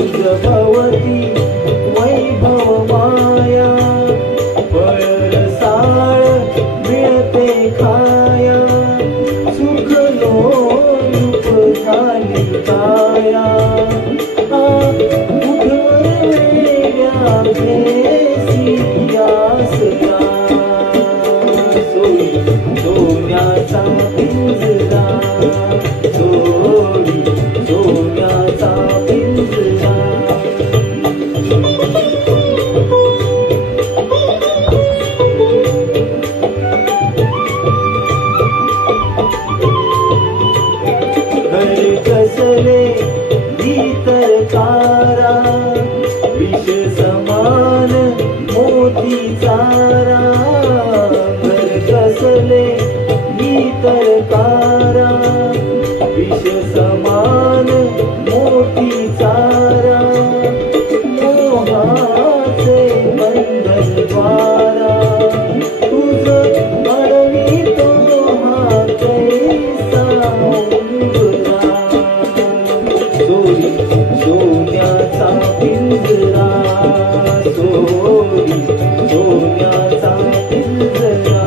तुझ भवती वैभव माया फळसाळ मिळते खाया सुख लोलुप झाली काया उठवर वेड्या भेसी आसरा सोडी सोन्याचा पिंजरा सोडी सोन्याचा पिंजरा घर कसले भीतर कारा विष समान मोती चारा घर कसले भीतर कारा विष समान मोती चारा मोहाचे बंधन द्वारा तुझ अडवितो हा कैसा उंबरा सोडी सोन्याचा पिंजरा सोडी सोन्याचा पिंजरा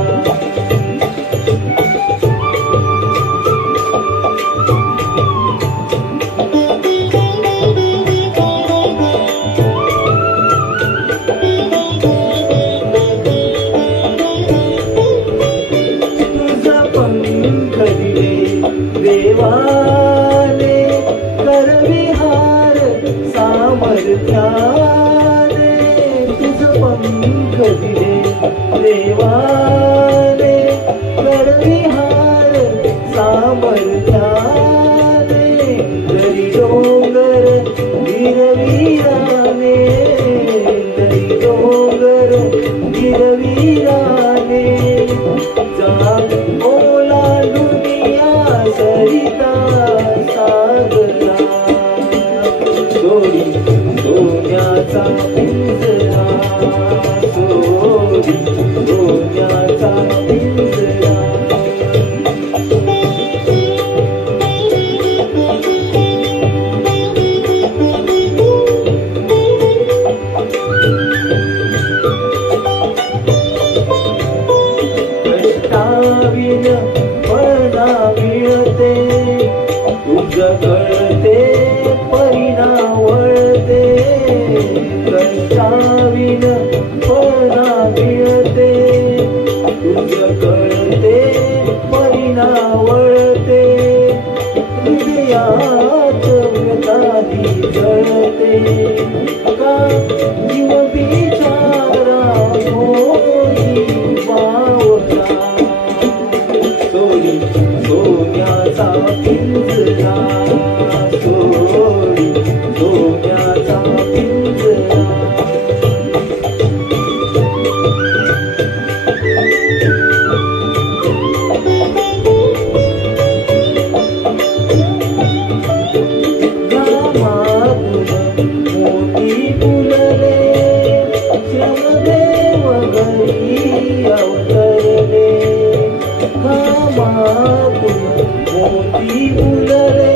पंख दिले देवाने करविहार सामर्थ्याने तुझ पंख दिले देवाने करविहार सामर्थ्याने दरी डोंगर गिरवीराने दरी डोंगर गिरवीराने सरिता सागरा सोडी सोन्याचा पिंजरा सोडी सोन्याचा पिंजरा कष्टाविन फळना मिळते तुझ कळते परिणावळते कष्टाविन फळना मिळते तुझ कळते परिणावळते हृदयात व्यताही जळते का जीव बिचारा होई बावला सोडी सोन्याचा पिंजरा सोडी सोन्याचा पिंजरा मोती फुलले श्रमदेव घरी अवतरले मोती फुलले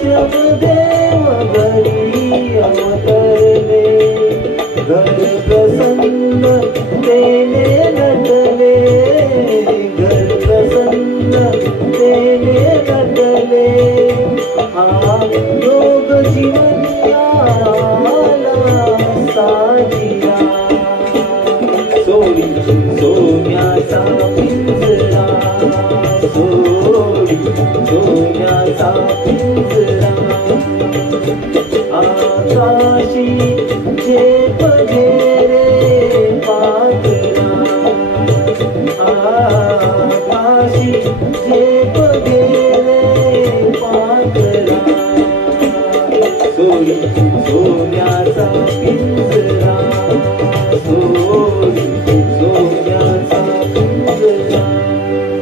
श्रमदेव घरी अवतरले घर प्रसन्न तेने नटले घर प्रसन्न तेने नटले हा योग जीवन आला साजिया सोडी सोन्याचा पिंजरा सोडी सोन्याचा पिंजरा